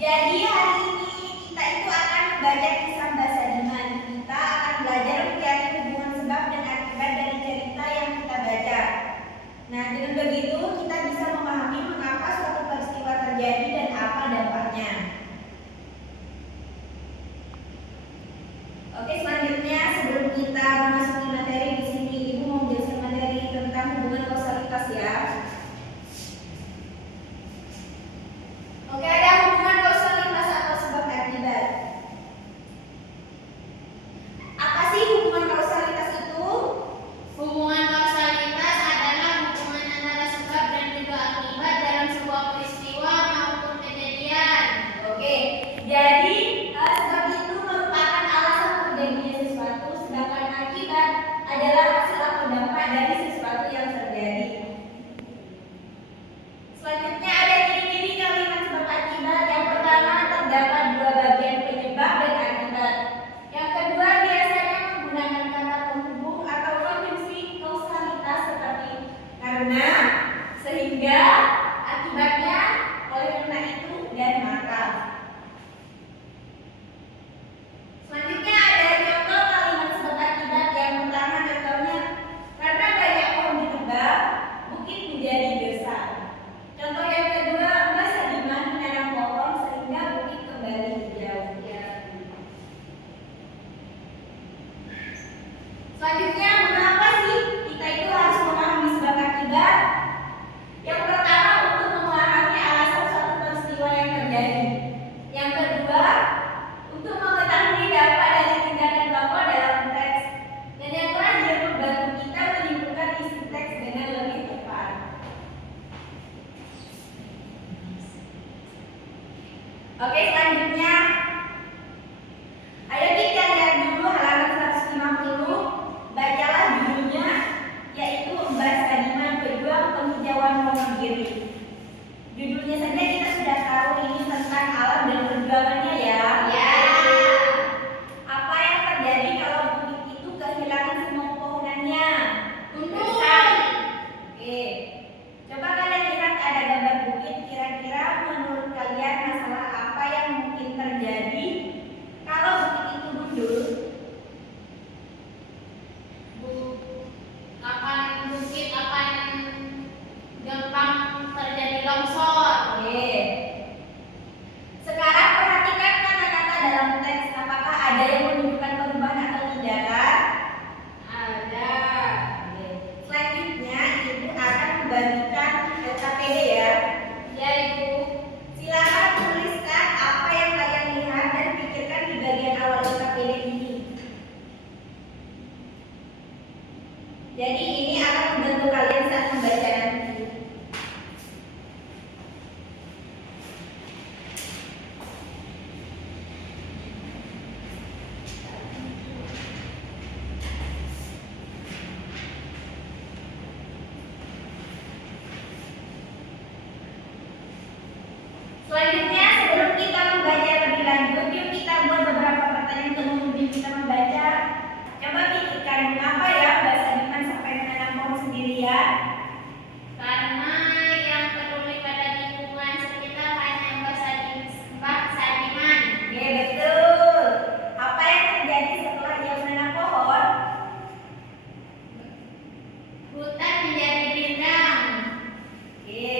Jadi hari ini kita itu akan membaca kisah Mbah Sadiman. Kita akan belajar mencari hubungan sebab dan akibat dari cerita yang kita baca. Nah, dengan begitu kita bisa memahami mengapa suatu peristiwa terjadi dan apa dampaknya. Oke, selanjutnya sebelum kita memasuki materi di sini, Ibu mau menjelaskan materi tentang hubungan kausalitas ya. Oke, ada hubungan kausalitas atau sebab akibat. Apa sih hubungan kausalitas itu? Hubungan kausalitas adalah hubungan antara sebab dan juga akibat dalam sebuah peristiwa maupun kejadian. Oke, jadi sebab itu merupakan alasan terjadinya sesuatu, sedangkan akibat adalah hasil atau dampak dari sesuatu yang terjadi. Selanjutnya ada ciri-ciri kalimat sebab akibat. Yang pertama, terdapat dua bagian penyebab dan akibat. Yang kedua, biasanya menggunakan kata penghubung atau konjungsi kausalitas seperti karena, sehingga, akibatnya, oleh karena itu, dan maka. Selanjutnya ada contoh kalimat sebab akibat. Yang pertama contohnya, karena banyak pohon ditebang, bukit menjadi besar. Contoh yang kedua, Mbah Sadiman menanam pohon sehingga bukit kembali hijau. Selanjutnya, mengapa sih kita itu harus memahami sebab akibat? Yang pertama, untuk memahami alasan suatu peristiwa yang terjadi. Yang kedua, untuk mengetahui dampak dari tindakan tokoh dalam teks. Dan yang terakhir, membantu kita menyimpulkan isi teks dengan lebih tepat. Oke, selanjutnya ayo kita lihat dulu halaman 150. Bacalah judulnya, yaitu Mbah Sadiman Pejuang Penghijauan Wonogiri. Judulnya saja kita sudah tahu ini tentang alam dan perjuangannya ya. Ya. Apa yang terjadi kalau bukit itu kehilangan semua pohonannya? Tunduk. Oke, coba kalian lihat ada gambar bukit. Kira-kira menurut kalian masalah apa yang mungkin terjadi kalau bukit itu gundul? Kapan bukit akan gampang terjadi longsor. Oke. Sekarang perhatikan kata-kata dalam teks. Apakah ada yang menunjukkan perubahan atau tidak kan? Ada. Oke. Selanjutnya Ibu akan membagikan LKPD ya. Ya, Ibu. Silakan tuliskan apa yang kalian lihat dan pikirkan di bagian awal LKPD ini. Jadi ini akan membantu kalian saat membaca nanti. Selanjutnya, sebelum kita membaca lebih lanjut, yuk kita buat beberapa pertanyaan untuk membimbing kita membaca. Coba pikirkan, mengapa ya Mbah Sadiman sampai menanam pohon sendirian? Karena yang peduli pada lingkungan sekitar hanya Mbah Sadiman. Oke, betul. Apa yang terjadi setelah ia menanam pohon? Hutan menjadi rindang. Oke.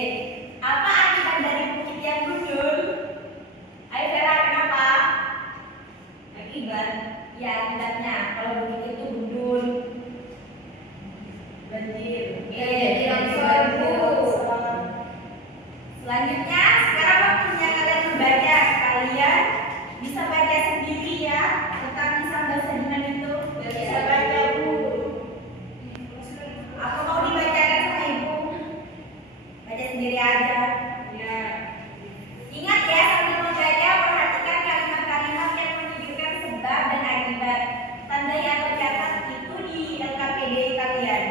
Apa akibat dari bukit yang gundul? Ayo Vera, kenapa? Akibat? Ya, akibatnya kalau bukit itu gundul. Banjir. Oke, Jadi longsor, Bu. Selanjutnya, sekarang waktunya kalian membaca. Kalian bisa baca sendiri ya tentang kisah Mbah Sadiman itu. Bisa baca, Bu. Aku mau dibacakan sama Ibu. Baca sendiri aja. Ya. Ingat ya, sambil membaca perhatikan kalimat-kalimat yang menunjukkan sebab dan akibat. Tandai atau catat itu di LKPD kalian.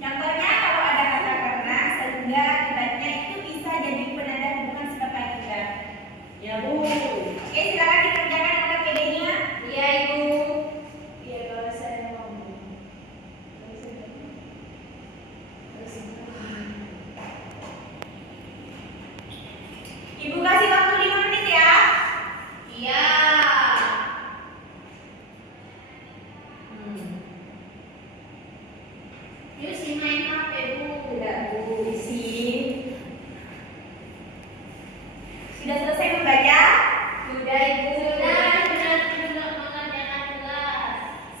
Contohnya kalau ada kata karena, sehingga, akibatnya itu bisa jadi penanda hubungan sebab akibat. Ya, Bu. Oke, silakan dikerjakan Sudah selesai membaca? Sudah Ibu. Sudah mengerjakan tugas.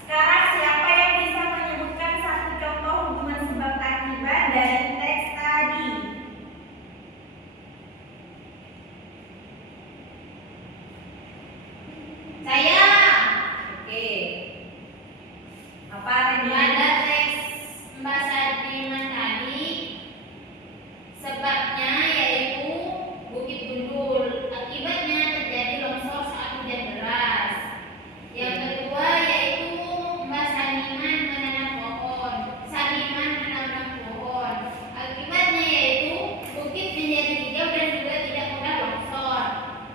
Sekarang siapa yang bisa menyebutkan satu contoh hubungan sebab akibat dari teks tadi? Saya Oke. Apa Reni? pada teks Mbak Sadiman tadi, sebabnya yaitu Bukit Gundul, akibatnya terjadi longsor saat hujan deras. Yang kedua yaitu Mbak Sadiman menanam pohon, akibatnya yaitu bukit menjadi hijau dan juga tidak mudah longsor.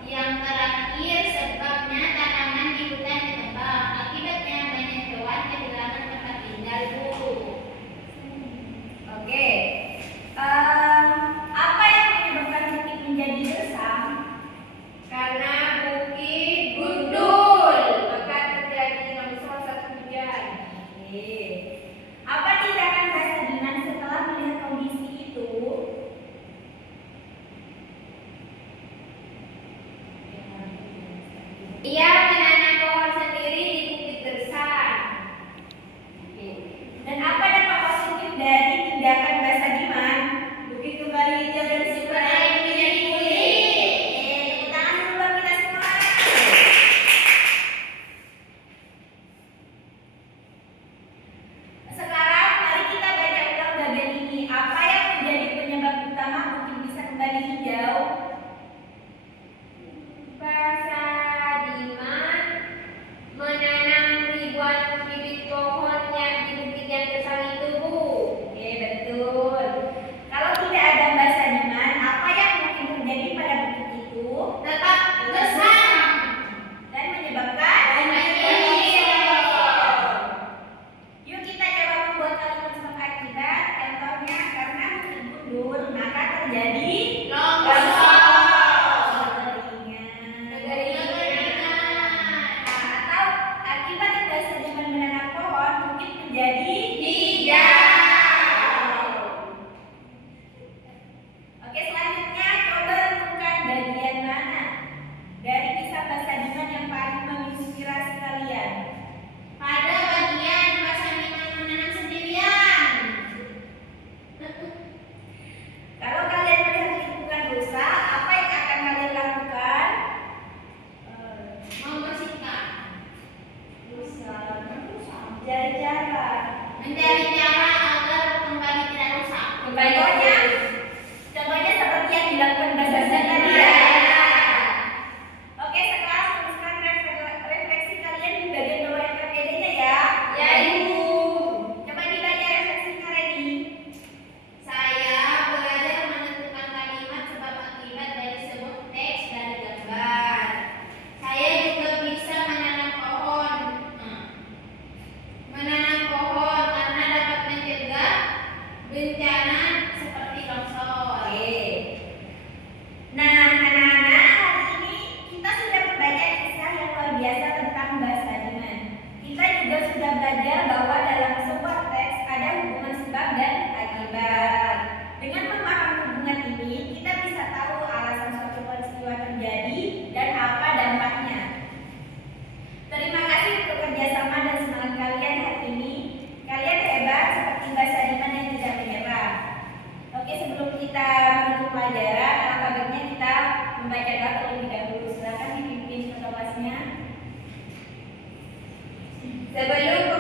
Yang terakhir sebabnya tanaman di hutan ditebang, akibatnya banyak hewan kehilangan tempat tinggal, Bu. Oke. Apa yang menyebabkan bukit menjadi gersam? Karena bukit gundul, Maka terjadi longsor saat hujan. Oke. Apa tindakan Mbak Sadiman setelah melihat kondisi itu? ia menanam pohon sendiri di bukit gersam. Oke. Dan apa dampak positif dari tindakan Mbak Sadiman? Bukit kembali hijau dan subur Air menjadi pulih. Tepuk tangan dulu buat kita semua. Sekarang mari kita baca ulang bagian ini. Apa yang menjadi penyebab utama bukit bisa kembali hijau? Mbak Sadiman menanam ribuan bibit pohon yang di bukit yang gersam itu, Bu. Oke, betul. Kalau tidak ada Mbak Sadiman, apa yang mungkin terjadi pada bukit itu Tetap gersam. dan menyebabkan Yuk kita coba membuat kalimat sebab akibat. Contohnya, karena bukit gundul maka terjadi Longsor. Atau akibat Mbak Sadiman menanam pohon, bukit menjadi Hijau. Oke, selanjutnya coba renungkan bagian mana dari kisah Mbak Sadiman yang paling menginspirasi kalian. Pada bagian Mbak Sadiman menanam sendirian. Kalau kalian melihat lingkungan rusak, apa yang akan kalian lakukan? Membersihkan. Mencari cara. Mencari cara agar kembali tidak rusak. Contohnya seperti yang dilakukan Mbak Sadiman tadi ya. Oke, sekarang teruskan refleksi kalian di bagian bawah yang berbedanya ya. Ya, Ibu. Coba dibaca refleksinya Reni. Saya belajar menentukan kalimat sebab akibat dari sebuah teks dan gambar. Saya juga bisa menanam pohon. Menanam pohon karena dapat mencegah bencana seperti longsor. Oke. Nah, anak-anak, hari ini kita sudah membaca kisah yang luar biasa tentang Mbak Sadiman. Kita juga sudah belajar bahwa dalam sebuah teks ada hubungan sebab dan akibat. Dengan memahami hubungan ini, kita bisa tahu alasan suatu peristiwa terjadi dan apa dampaknya. Terima kasih untuk kerjasama dan semangat kalian hari ini. Kalian hebat seperti Mbak Sadiman yang tidak menyerah. Oke, sebelum kita menutup pelajaran, alangkah baiknya kita membaca doa terlebih dahulu. Silakan dipimpin ketua kelasnya. Sebelum